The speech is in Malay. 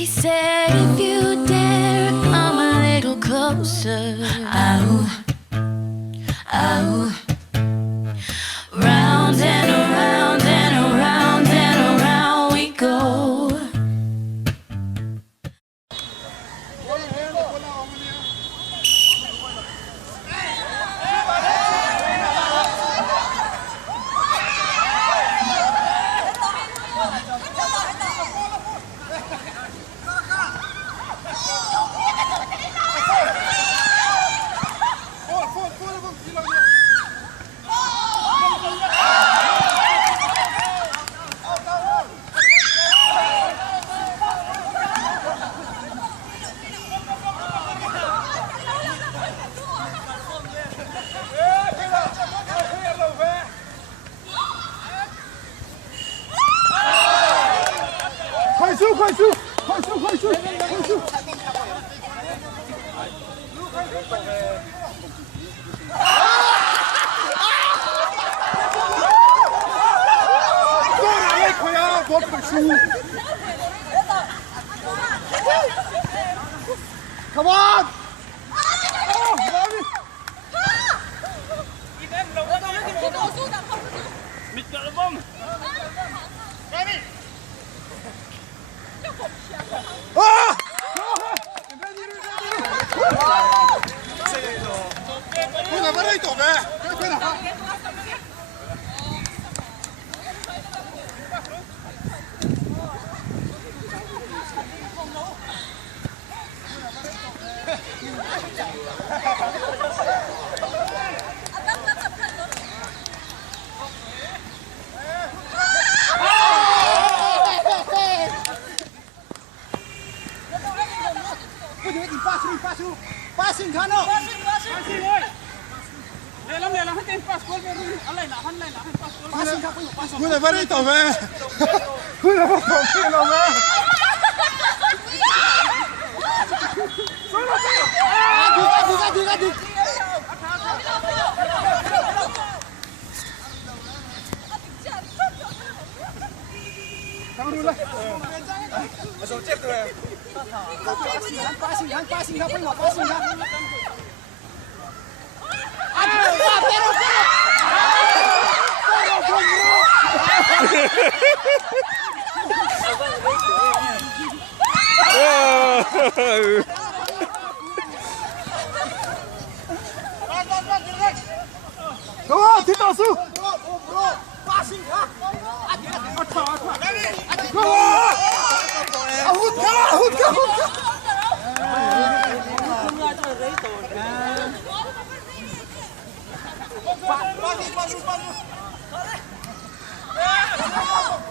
He said, if you dare come a little closer, ow, ow. Round and around and around and around we go. Come on! Passing kan oh. Passing oi. Lelang han ten pass gol be alai la han pass gol. Passing ka pass. Ku na bare to be. Ku na to be lo be. Solo solo. Diga. Kamu dulu lah. Masuk cek tu. Passing kan passing kan. Aduh, pero. Go, Tito Su. Bro. Passing kan. Go. Ahut ka. Pass.